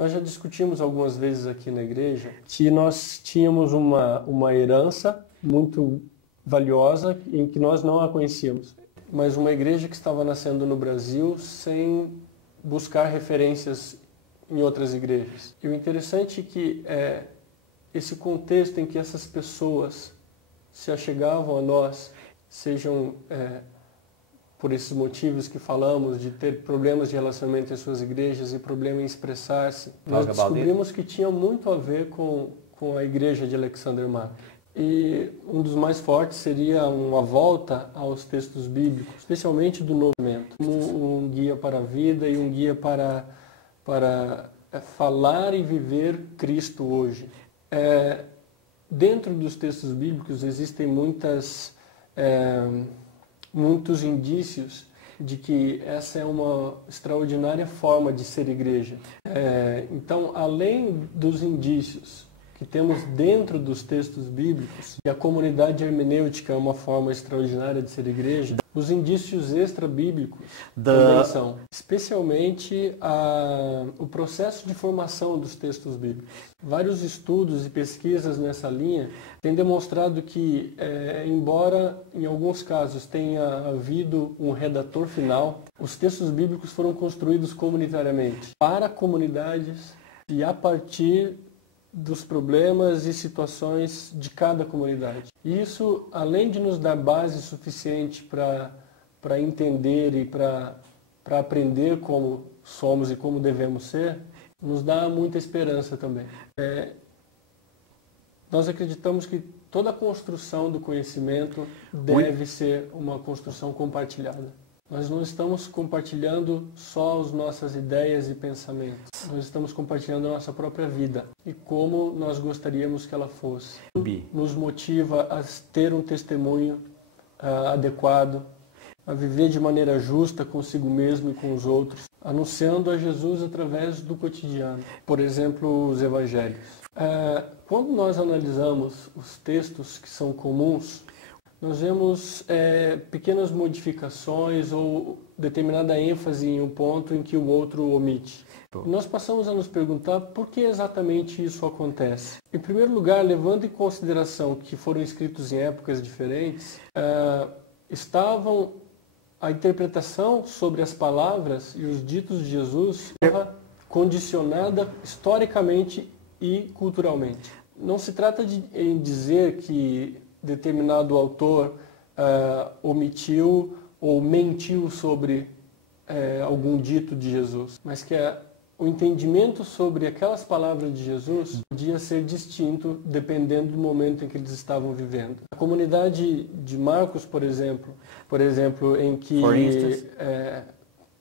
Nós já discutimos algumas vezes aqui na igreja que nós tínhamos uma herança muito valiosa em que nós não a conhecíamos, mas uma igreja que estava nascendo no Brasil sem buscar referências em outras igrejas. E o interessante é que esse contexto em que essas pessoas se achegavam a nós, sejam por esses motivos que falamos, de ter problemas de relacionamento em suas igrejas e problema em expressar-se, nós descobrimos que tinha muito a ver com a igreja de Alexander Mac. E um dos mais fortes seria uma volta aos textos bíblicos, especialmente do Novo Testamento, como um guia para a vida e um guia para falar e viver Cristo hoje. Dentro dos textos bíblicos existem muitos indícios de que essa é uma extraordinária forma de ser igreja. Então, além dos indícios que temos dentro dos textos bíblicos, e a comunidade hermenêutica é uma forma extraordinária de ser igreja, os indícios extra-bíblicos também são, especialmente o processo de formação dos textos bíblicos. Vários estudos e pesquisas nessa linha têm demonstrado que, embora em alguns casos tenha havido um redator final, os textos bíblicos foram construídos comunitariamente, para comunidades e a partir dos problemas e situações de cada comunidade. Isso, além de nos dar base suficiente para entender e para aprender como somos e como devemos ser, nos dá muita esperança também. Nós acreditamos que toda a construção do conhecimento deve ser uma construção compartilhada. Nós não estamos compartilhando só as nossas ideias e pensamentos. Nós estamos compartilhando a nossa própria vida e como nós gostaríamos que ela fosse. Nos motiva a ter um testemunho adequado, a viver de maneira justa consigo mesmo e com os outros, anunciando a Jesus através do cotidiano. Por exemplo, os evangelhos. Quando nós analisamos os textos que são comuns, nós vemos pequenas modificações ou determinada ênfase em um ponto em que o outro omite. E nós passamos a nos perguntar por que exatamente isso acontece. Em primeiro lugar, levando em consideração que foram escritos em épocas diferentes, a interpretação sobre as palavras e os ditos de Jesus estava condicionada historicamente e culturalmente. Não se trata em dizer que determinado autor omitiu ou mentiu sobre algum dito de Jesus, mas que o entendimento sobre aquelas palavras de Jesus podia ser distinto dependendo do momento em que eles estavam vivendo. A comunidade de Marcos, por exemplo, em que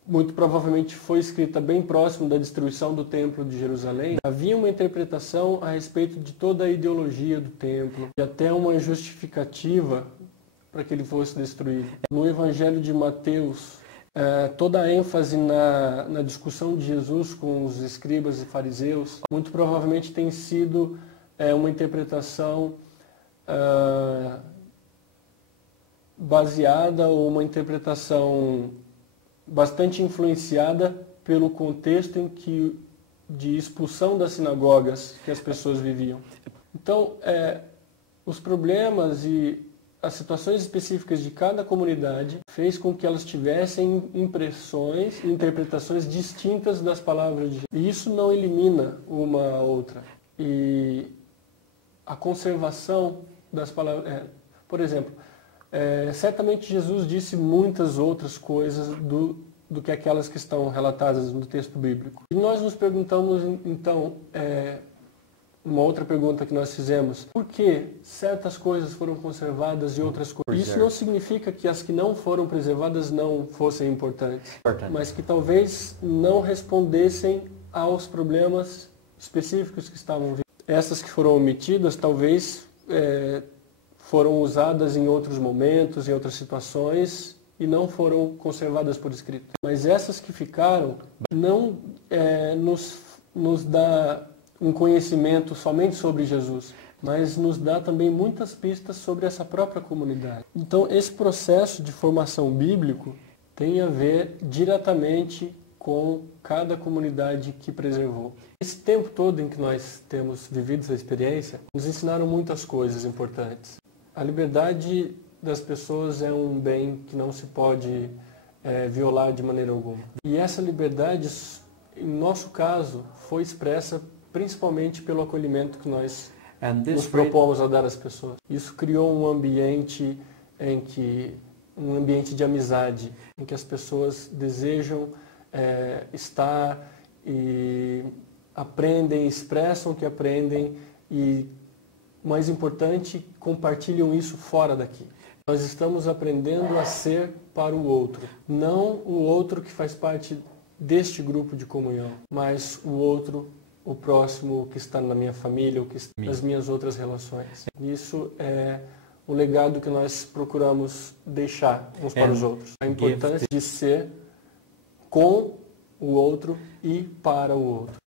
muito provavelmente foi escrita bem próximo da destruição do Templo de Jerusalém, havia uma interpretação a respeito de toda a ideologia do templo e até uma justificativa para que ele fosse destruído. No Evangelho de Mateus, toda a ênfase na discussão de Jesus com os escribas e fariseus, muito provavelmente tem sido uma interpretação baseada ou uma interpretação bastante influenciada pelo contexto de expulsão das sinagogas que as pessoas viviam. Então, os problemas e as situações específicas de cada comunidade fez com que elas tivessem impressões e interpretações distintas das palavras de Jesus. E isso não elimina uma a outra. E a conservação das palavras... por exemplo, certamente Jesus disse muitas outras coisas do que aquelas que estão relatadas no texto bíblico. E nós nos perguntamos, então, uma outra pergunta que nós fizemos, por que certas coisas foram conservadas e outras coisas? Isso não significa que as que não foram preservadas não fossem importantes, mas que talvez não respondessem aos problemas específicos que estavam vivendo. Essas que foram omitidas, talvez... foram usadas em outros momentos, em outras situações, e não foram conservadas por escrito. Mas essas que ficaram não nos dá um conhecimento somente sobre Jesus, mas nos dá também muitas pistas sobre essa própria comunidade. Então, esse processo de formação bíblico tem a ver diretamente com cada comunidade que preservou. Esse tempo todo em que nós temos vivido essa experiência, nos ensinaram muitas coisas importantes. A liberdade das pessoas é um bem que não se pode violar de maneira alguma. E essa liberdade, em nosso caso, foi expressa principalmente pelo acolhimento que nós nos propomos a dar às pessoas. Isso criou um ambiente de amizade, em que as pessoas desejam estar e aprendem, expressam o que aprendem e, mais importante, compartilham isso fora daqui. Nós estamos aprendendo a ser para o outro, não o outro que faz parte deste grupo de comunhão, mas o outro, o próximo que está na minha família, ou que está nas minhas outras relações. Isso é o legado que nós procuramos deixar uns para os outros. A importância de ser com o outro e para o outro.